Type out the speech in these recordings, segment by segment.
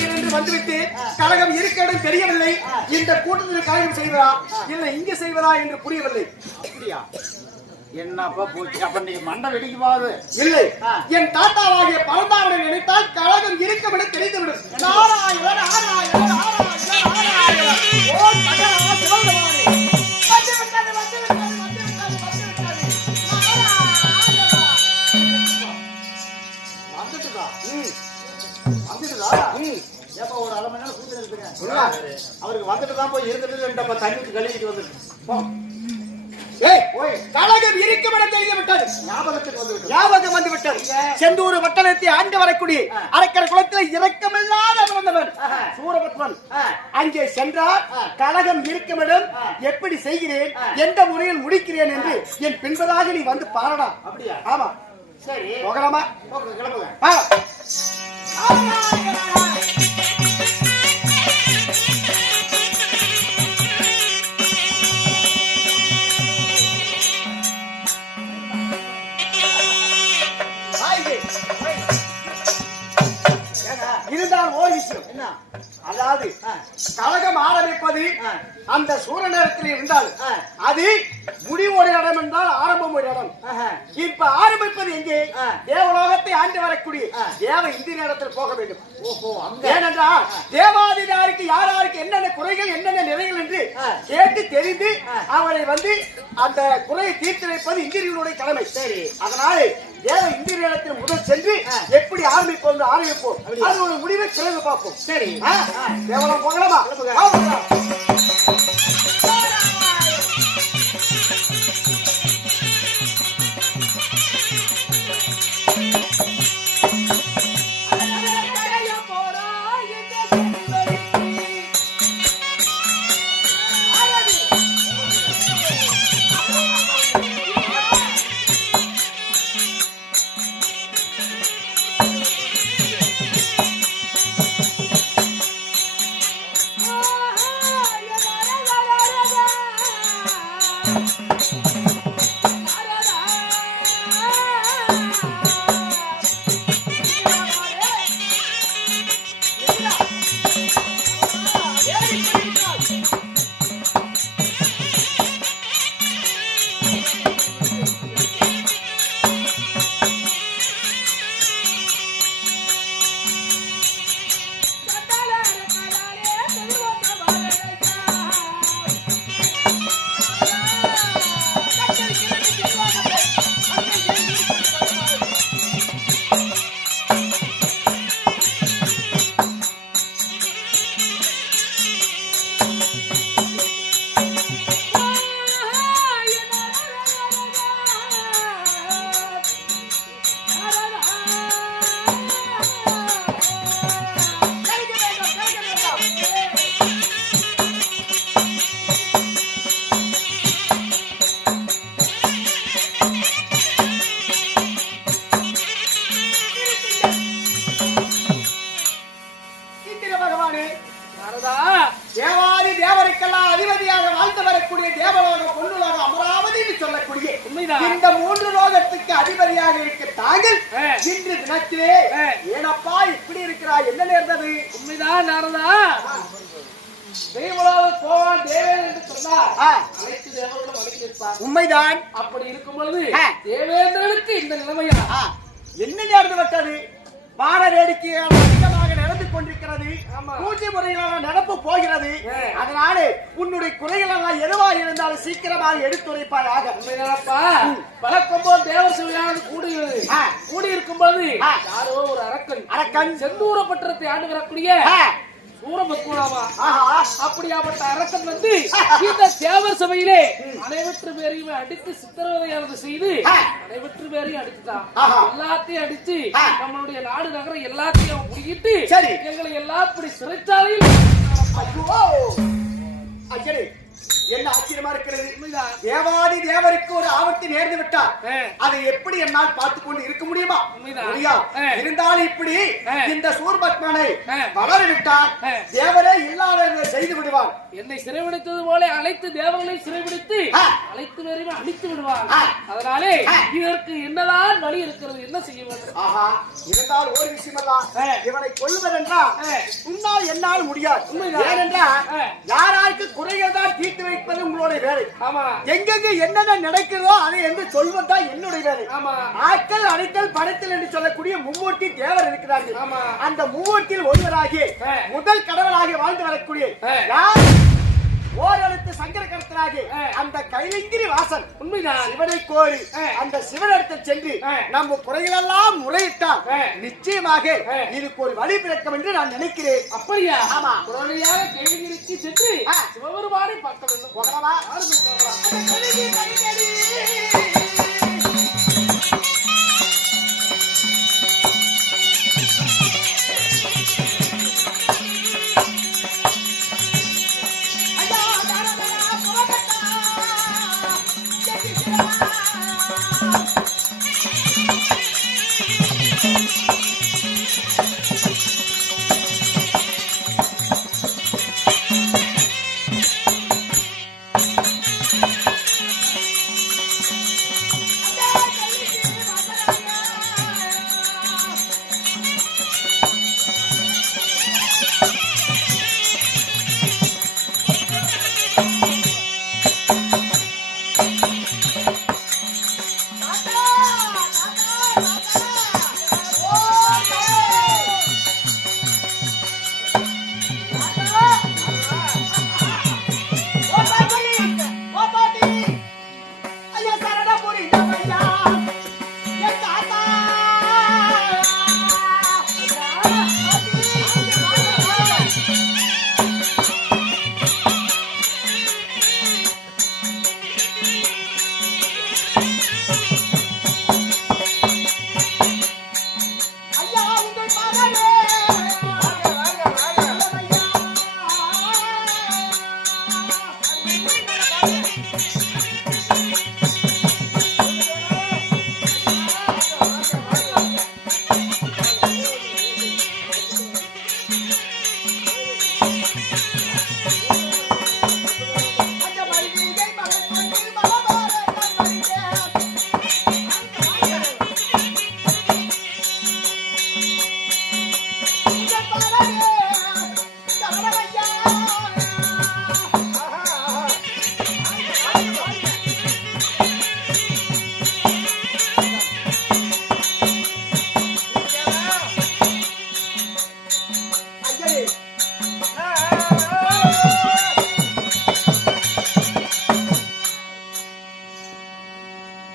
திடீரென்று வந்துவிட்டு கழகம் இருக்க இடம் தெரியவில்லை. இந்த கூட்டத்தில் கழகம் செய்வதா இல்லை இங்கு செய்வதா என்று புரியவில்லை. அப்படியா? என்னப்பா போச்சு? அப்ப நீங்க மண்டை வெடிக்குமாவது இல்லை. என் தாத்தாவாகிய பரந்தாமனை நினைத்தால் கழகம் இருக்கும் இடம் தெரிந்துவிடும். நாராயண நாராயண நாராயண நாராயண ஓ சகல சிவபெருமானே வந்து விட்டது வந்து விட்டது வந்து விட்டது வந்து விட்டது வந்துட்டுதா? வந்துட்டுதா? ஏப்பா ஒரு அரை மணி நேரம் கூட்டு இருக்குங்க. அவருக்கு வந்துட்டு தான் போய் இருந்துட்டு தண்ணிக்கு கழுவிட்டு வந்துட்டு கழகம் இருக்கும் இடம் தெரிந்து விட்டது. ஞாபகம் வந்து விட்டது. செந்தூர் வட்டணத்தை ஆண்டு வரக்கூடிய அரக்கர் குலத்தில் இரக்கமில்லாத பிறந்தவன் சூரபத்மன் அங்கே சென்றால் கழகம் இருக்கும் இடம் எப்படி செய்கிறேன் எந்த முறையில் முடிக்கிறேன் என்று என் பின்பதாக நீ வந்து பாரடா. அப்படியா? ஆமா. சரி போகலாமா? கிளம்புங்க. இருந்தால் ஓர் விஷயம் என்ன, அதாவது கழகம் ஆரம்பிப்பது அந்த சூர நேரத்தில் இருந்தால் அது முடிவு ஒரு இடம் என்றால் ஆரம்பம் ஒரு இடம். இப்ப ஆரம்பிப்பது எங்கே? தேவலோகத்தை ஆண்டு வரக்கூடிய தேவ இந்திய நேரத்தில் போக வேண்டும். ஏனென்றால் தேவாதிகாருக்கு யார் யாருக்கு என்னென்ன குறைகள் என்னென்ன நிறைகள் என்று கேட்டு தெரிந்து அவரை வந்து அந்த குறையை தீர்த்து வைப்பது இந்திரியனுடைய கடமை. சரி, அதனால தேவ இந்திய நேரத்தில் முதல் சென்று எப்படி ஆரம்பிப்போம் ஆரம்பிப்போம், அது ஒரு முடிவை பிறகு பார்ப்போம். சரி, தேவலம் போகலாமா? தேவாதி தேவருக்கெல்லாம் அதிபதியாக வாழ்ந்து வரக்கூடிய தேவலோக பொன்னுலோக அமராவதி என்று சொல்லக்கூடிய இந்த மூன்று லோகத்துக்கு அதிபதியாக இருக்க தாங்கள் இன்று தினத்திலே ஏனப்பா இப்படி இருக்கிறாய், என்ன நேர்ந்தது? உண்மைதான் நாரதா, தேவலோக போவான் தேவேன் என்று சொன்னார். அனைத்து தேவர்களும் அழைத்து இருப்பார். உண்மைதான். அப்படி இருக்கும் பொழுது தேவேந்திரனுக்கு இந்த நிலைமையா என்ன நேர்ந்து விட்டது? வார வேடிக்கையால் அதிகமாக நடந்து கொண்டிருக்கிறது. பூஜை முறைகளால் நடப்பு போகிறது. அதனால உன்னுடைய குறைகள் எல்லாம் எதுவாக இருந்தாலும் சீக்கிரமாக எடுத்துரைப்பாயாக. வழக்கம்போது தேவர் சிலையானது கூடியிருக்கும் பொழுது யாரோ ஒரு அரக்கன் செந்தூர பட்டணத்தை ஆண்டு வரக்கூடிய சூரபத்மனாமா அப்படியாப்பட்ட அரசன் வந்து இந்த தேவர் சபையிலே அனைவற்று பேரையும் அடித்து சித்திரவதையானது செய்து அனைவற்று பேரையும் அடித்துட்டான். எல்லாத்தையும் அடிச்சு நம்மளுடைய நாடு நகரம் எல்லாத்தையும் புடிக்கிட்டு எங்களை எல்லாம் இப்படி சிறைச்சாலையில் என்ன ஆச்சரியமா இருக்கிறது. தேவாதி தேவருக்கு ஒரு ஆபத்து நேர்ந்து விட்டார். அதை எப்படி என்னால் பார்த்துக் கொண்டு இருக்க முடியுமா? உண்மைதான். முடியாது. இருந்தாலும் இப்படி இந்த சூர்பத்மனை ஆ. வளரவிட்டால் ஆ. தேவரே இல்லாத செய்து விடுவார். என்னை சிறைபிடித்தது போல அழைத்து தேவர்களை சிறைபிடித்து ஆ. அழைத்து வேறுமே அழித்து விடுவார். ஆ. அதனாலே ஆ. இதற்கு என்னதான் வழி இருக்கிறது, என்ன செய்ய வேண்டும்? ஆஹா, இருந்தால் ஒரு விஷயமெல்லாம் ஆ. இவனை கொல்லுவதென்றால் ஆ. உன்னால் என்னால் முடியாது. உண்மைதான். ஏனென்றால் ஆ. யாராருக்கு குறைகள் தான் தீர்த்து வைப்பது உங்களுடைய வேலை. ஆமா எங்கெங்க என்னென்ன நடக்கிறதோ அதை என்று சொல்வதுதான் என்னுடைய வேலை. ஆமா ஆக்கல் அடைத்தல் படைத்தல் என்று சொல்லக்கூடிய மும்மூர்த்தி தேவர் இருக்கிறார்கள். ஆமா. அந்த மும்மூர்த்தியில் ஒருவராகி ஆ. முதல் கடவுளாகி வாழ்ந்து வரக்கூடிய ஆ. யார்? ஓரெழுத்து சங்கர கருத்தராகி ஆ. அந்த கைலங்கிரி வாசன் உண்மைதான். சிவனை கோரி ஆ. அந்த சிவனிடத்தில் சென்று ஆ. நம்ம குறைகளெல்லாம் முறையிட்டால் ஆ. நிச்சயமாக ஆ. இதுக்கு ஒரு வழி பிறக்கும் என்று நான் நினைக்கிறேன். அப்படியா? ஆமா. உடனடியாக கேள்விக்கு சென்று ஆ. சிவபெருமானை பார்க்க வேண்டும். போகலாமா? யாருக்கும் போகலாம். அந்த கலிங்கி கலிங்கடி. ஐயா, தாரதா, புகழட்டா, ஜெயிக்கிறா.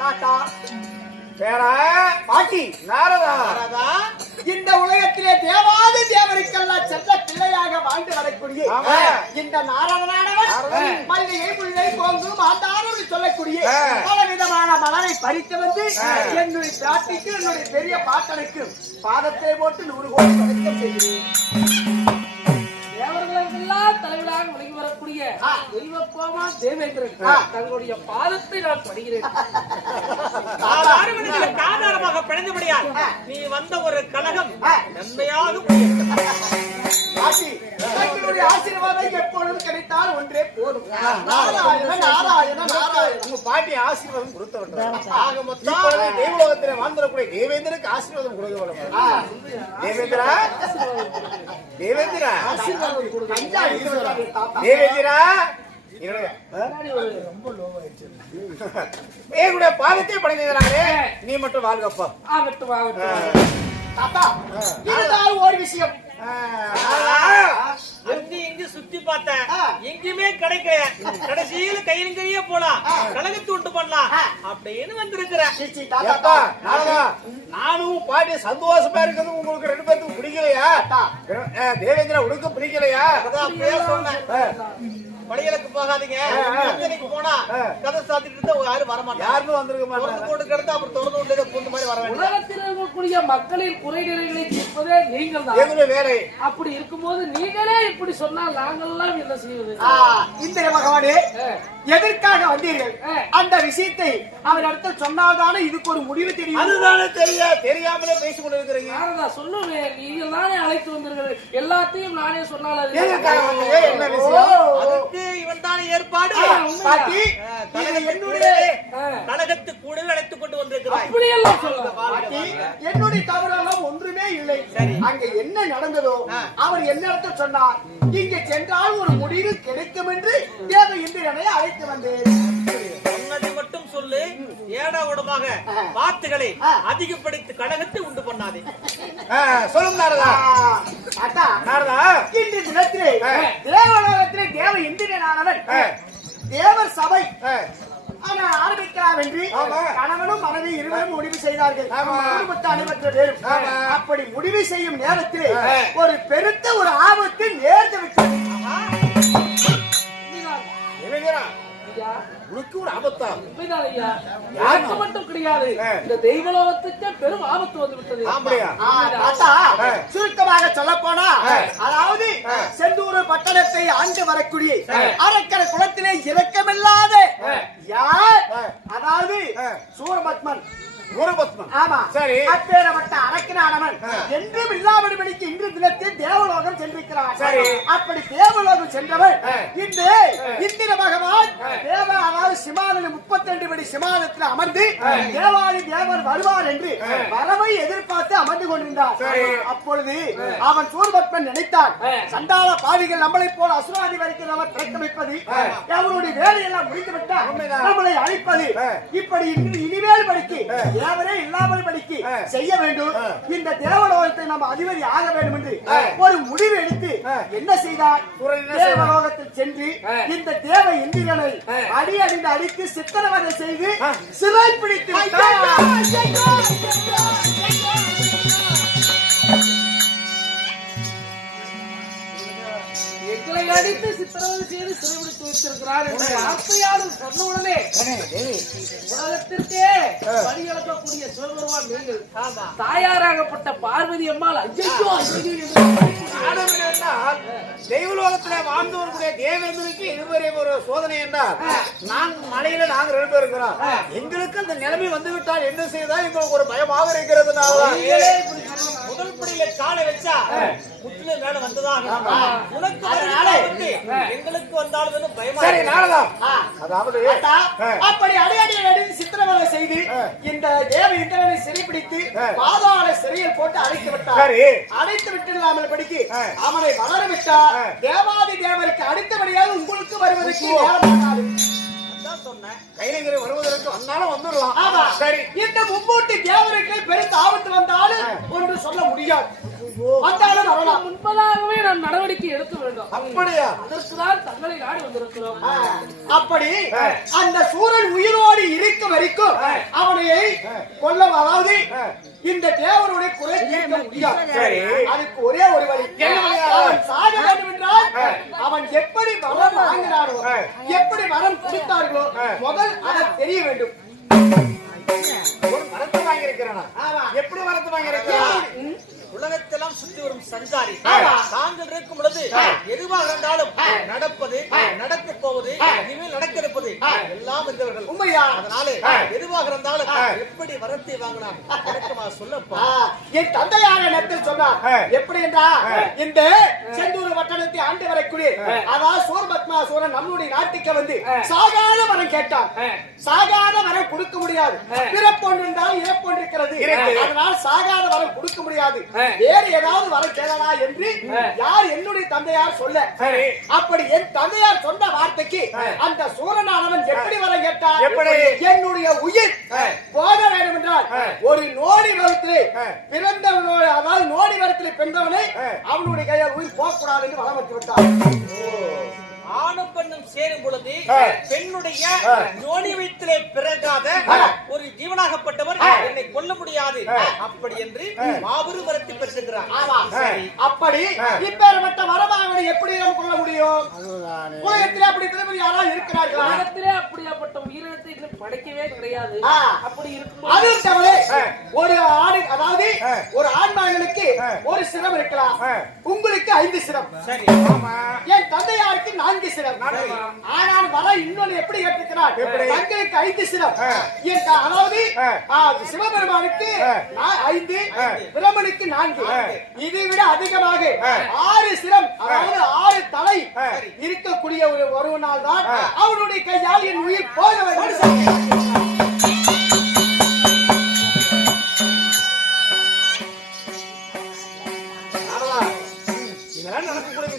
தாத்தா, பேரா பாட்டி, நாரதா இந்த உலகத்திலே தேவாதி தேவருக்கெல்லாம் செல்ல பிள்ளையாக வாழ்ந்து வரக்கூடிய ஆமா. இந்த நாரதனானவன் நாரதன். மல்லிகை முல்லை கோங்கு மாந்தாரம் சொல்லக்கூடிய ஆ. பல விதமான மலரை பறித்து வந்து என்னுடைய பிராட்டிக்கு என்னுடைய பெரிய பாட்டனுக்கு பாதத்தை போட்டு 100 கோடி வணக்கம் செய்கிறேன். தேவர்களுக்கெல்லாம் தலைவராக விலகி வரக்கூடிய ஆ. தெய்வப்போமா தேவேந்திரன் ஆ. தங்களுடைய பாதத்தை நான் படுகிறேன். ஆதாரமாக பிணைந்தபடியால் நீ வந்த ஒரு கழகம் ஆ. நன்மையாக முடியும். பாட்டி, உங்களுடைய ஆசீர்வாதம் எப்பொழுதும் கிடைத்தால் ஒன்றே போதும். நாராயண நாராயண நாராயண. உங்க பாட்டி ஆசீர்வாதம் கொடுத்தவன். ஆக மொத்தம் இப்பொழுது தெய்வலோகத்திலே வாழ்ந்துடக்கூடிய தேவேந்திரனுக்கு ஆசீர்வாதம் கொடுக்க போல. தேவேந்திரா தேவேந்திரா கஞ்சா இருக்கிறது தாத்தா. தேவேந்திரா என்னுடைய பாதத்தை படைக்கிறாரே, நீ மட்டும் வாழ்கப்பா. ஆகட்டும் ஆகட்டும். தாத்தா, இதுதான் ஒரு விஷயம். அங்கு இங்கு சுத்தி பார்த்தேன், எங்கேயுமே கிடைக்கல. கடைசியில கையிலங்கரியே போலாம், கழகத்தை உண்டு பண்ணலாம் அப்படின்னு வந்திருக்கிறேன். சீச்சி ஏப்பா, தாத்தா, நாரதா, நானும் பாட்டி சந்தோஷமா இருக்கிறது உங்களுக்கு 2 பேருக்கு பிடிக்கலையா? தேவேந்திரா உனக்கு பிடிக்கலையா? அதான் அப்பயே சொன்னேன், படையலுக்கு போகாதீங்க. கந்தனைக்கு போனா கதை சாத்திட்டு இருந்தா யாரும் வரமாட்டாங்க. யாருமே வந்திருக்க மாட்டாங்க. போட்டு கிடந்து அப்புறம் தொடர்ந்து மாதிரி வர வேண்டும். உலகத்தில் இருக்கக்கூடிய மக்களின் குறைநிறைகளை தீர்ப்பதே நீங்கள் தான். எங்களுடைய வேலை. அப்படி இருக்கும்போது நீங்களே இப்படி சொன்னால் நாங்கள்லாம் என்ன செய்வது? இந்திர பகவானே, எதற்காக வந்தீர்கள்? அந்த விஷயத்தை அவர் இடத்தில் சொன்னால்தானே இதுக்கு ஒரு முடிவு தெரியும். அதுதானே தெரியாமலே பேசிக் கொண்டிருக்கிறீங்க. நான் சொல்லுவேன், நீங்கள் தானே அழைத்து வந்தீர்கள். எல்லாத்தையும் நானே சொன்னால் அது என்ன விஷயம்? அதுக்கு இவன் தான் ஏற்பாடு. பாட்டி, என்னுடைய கழகத்து கூட அழைத்துக் கொண்டு வந்திருக்கிறாய். அப்படியெல்லாம் சொல்லுங்க. பாட்டி, என்னுடைய தவறெல்லாம் ஒன்றுமே இல்லை. அங்க என்ன நடந்ததோ அவர் என்ன இடத்தில் சொன்னார், இங்க சென்றால் ஒரு முடிவு கிடைக்கும் என்று தேவ இந்திரனை அழைத்து வந்தேன். சொன்னதை மட்டும் சொல்லு. ஏடாகூடமாக வார்த்தைகளை அதிகப்படுத்தி கழகத்தை உண்டு பண்ணாதே. சொல்லும் நாரதா. அத்தா, நாரதா, இன்று தினத்திலே தேவலோகத்திலே தேவ இந்திரனானவன் தேவர் சபை ஆரம்பிக்கலாம் என்று கணவனும் மனைவி இருவரும் முடிவு செய்தார்கள். குடும்பத்தை அனைவற்ற பேரும் அப்படி முடிவு செய்யும் நேரத்தில் ஒரு பெருத்த ஒரு ஆபத்து நேர்ந்து விட்டது. உனக்கு ஒரு ஆபத்தா? யாருக்கு மட்டும் கிடையாது, இந்த தெய்வலோகத்துக்கு பெரும் ஆபத்து வந்து விட்டது. சுருக்கமாக சொல்ல போனா, அதாவது செந்தூர் பட்டணத்தை ஆண்டு வரக்கூடிய அரக்கர குலத்திலே இரக்கமில்லாத யார், அதாவது சூரபத்மன். ஆமா, சரி. அப்பேற்பட்ட அரக்கனானவன் என்றும் இல்லாமடிக்கு இன்று தினத்தில் தேவலோகம் சென்றிருக்கிறார். அப்படி தேவலோகம் சென்றவன் இந்த இந்திர பகவான் தேவ, அதாவது சிமானி 32 படி சிமானத்தில் அமர்ந்து தேவாதி தேவர் வருவார் என்று வரவை எதிர்பார்த்து அமர்ந்து கொண்டிருந்தார். அப்பொழுது அவன் சூரபத்மன் நினைத்தான், சண்டாள பாவிகள் நம்மளை போல அசுராதி வரைக்கும் அவர் திறக்க வைப்பது, அவருடைய வேலையெல்லாம் முடித்துவிட்டால் நம்மளை அழிப்பது, இப்படி இனிமேல் படிக்கு தேவரே இல்லாமல் படிக்கு செய்ய வேண்டும், இந்த தேவலோகத்தை நம்ம அதிபதி ஆக வேண்டும் என்று ஒரு முடிவு எடுத்து என்ன செய்தார், தேவலோகத்தில் சென்று இந்த தேவ இந்திரனை அடி அடிந்து அடித்து சித்திரவதை செய்து சிறை பிடித்து எங்களை அடித்து சித்திரவதை செய்து சிறைபிடித்து வைத்திருக்கிறார் என்ற வார்த்தையாளர் சொன்னவுடனே உலகத்திற்கே பணி இழக்கக்கூடிய சிவபெருமான் நீங்கள் தாயாராகப்பட்ட பார்வதி அம்மாள் ஐயோ தெய்வலோகத்திலே வாழ்ந்து வரக்கூடிய தேவேந்திரனுக்கு இதுவரை ஒரு சோதனை என்றால் மலையில நாங்க 2 பேர் இருக்கிறோம். எங்களுக்கு அந்த நிலைமை வந்து விட்டால் என்ன செய்தால் எங்களுக்கு ஒரு பயமாக இருக்கிறது. முதல் படியில காலை வச்சா முற்றில மேல வந்துதான் உனக்கு எங்களுக்கு வந்தாலும் பயமா. சரி நாரதா, அதாவது அப்படி அடியடி அடித்து சித்திரவதை செய்து இந்த தேவ இந்திரனை சிறைப்பிடித்து பாதாள சிறையில் போட்டு அடைத்து விட்டார். அடைத்து விட்டுள்ளாமல் படிக்கு அவனை வளர விட்டார். தேவாதி தேவருக்கு அடுத்தபடியாக உங்களுக்கு வருவதற்கு நேரமாகாது. கைலங்கிரி வருவதற்கு வந்தாலும் வந்துடலாம். சரி, இந்த மும்மூர்த்தி தேவருக்கு பெருத்த ஆபத்து வந்தாலும் ஒன்று சொல்ல முடியாது. முன்பதாகவே நாம் நடவடிக்கை எடுக்க வேண்டும். அப்படியா? அதற்குதான் தங்களை நாடி வந்திருக்கிறோம். அப்படி அந்த சூரன் உயிரோடு இருக்க வரைக்கும் அவனை கொல்ல, அதாவது இந்த தேவனுடைய குறை தீர்க்க முடியாது. அதுக்கு ஒரே ஒரு வழி, அவன் சாக வேண்டும் என்றால் அவன் எப்படி வரம் வாங்கினாரோ, எப்படி வரம் கொடுத்தார்களோ முதல் அதை தெரிய வேண்டும். வரத்து வாங்கியிருக்கிறானா? எப்படி வரத்து வாங்கியிருக்கிறான்? உலகத்தெல்லாம் சுற்றி வரும் சஞ்சாரி தாங்கள் இருக்கும் பொழுது எதுவாக இருந்தாலும் நடப்பது, நடக்க போவது, இனிமேல் நடக்க இருப்பது எல்லாம் இருந்தவர்கள் உண்மையா? அதனால எதுவாக இருந்தாலும் எப்படி வரத்தை வாங்கினார் சொல்லப்பா. என் தந்தையான நேரத்தில் சொன்னார். எப்படி என்றா, இந்த செந்தூர் வட்டணத்தை ஆண்டு வரக்கூடிய அதாவது சூரபத்மாசூரன் நம்முடைய நாட்டுக்கு வந்து சாகாத வரம் கேட்டான். சாகாத வரம் கொடுக்க முடியாது. பிறப்பொன்று என்றால் இறப்பொன்று இருக்கிறது. அதனால் சாகாத வரம் கொடுக்க முடியாது. வேறு ஏதாவது வரம் கேளா என்று யார் என்னுடைய தந்தையார் சொல்ல. அப்படி என் தந்தையார் சொன்ன வார்த்தைக்கு அந்த சூரனானவன் எப்படி வரம் கேட்டார், என்னுடைய உயிர் போக வேண்டும் என்றால் ஒரு நோடி வரத்திலே பிறந்தவனோட, அதாவது நோடி வரத்திலே பிறந்தவனை அவனுடைய கையால் உயிர் போகக்கூடாது என்று வரம் வைத்து விட்டார். ஆணும் பெண்ணும் சேரும் பொழுது பெண்ணுடைய யோனி வயிற்றிலே பிறகாத ஒரு ஜீவனாகப்பட்டவர் என்னை கொல்ல முடியாது அப்படி என்று மாபெரும் வரத்தை பெற்றிருக்கிறார். அப்படி இப்பேற்பட்ட வரமாகவனை எப்படி நாம் கொள்ள முடியும்? உலகத்திலே அப்படி திரும்பி யாராவது இருக்கிறார்களா? உலகத்திலே அப்படியாப்பட்ட உயிரினத்தை இன்னும் படைக்கவே கிடையாது. அப்படி இருக்கும்போது அது தவிர ஒரு ஆடு, அதாவது ஒரு ஆண்மகனுக்கு ஒரு சிரம் இருக்கலாம், உங்களுக்கு 5 சிரம். சரி. என் தந்தையாருக்கு 4 சிரம். ஆனால் வர இன்னொன்று எப்படி கேட்டிருக்கிறார்? தங்களுக்கு 5 சிரம். அதாவது சிவபெருமானுக்கு 5, பிரம்மனுக்கு 4. இதை விட அதிகமாக 6 சிரம், அதாவது 6 தலை இருக்கக்கூடிய ஒருவனால் தான் அவனுடைய கையால் என் உயிர் போக வேண்டும். இதெல்லாம் நடக்கக்கூடிய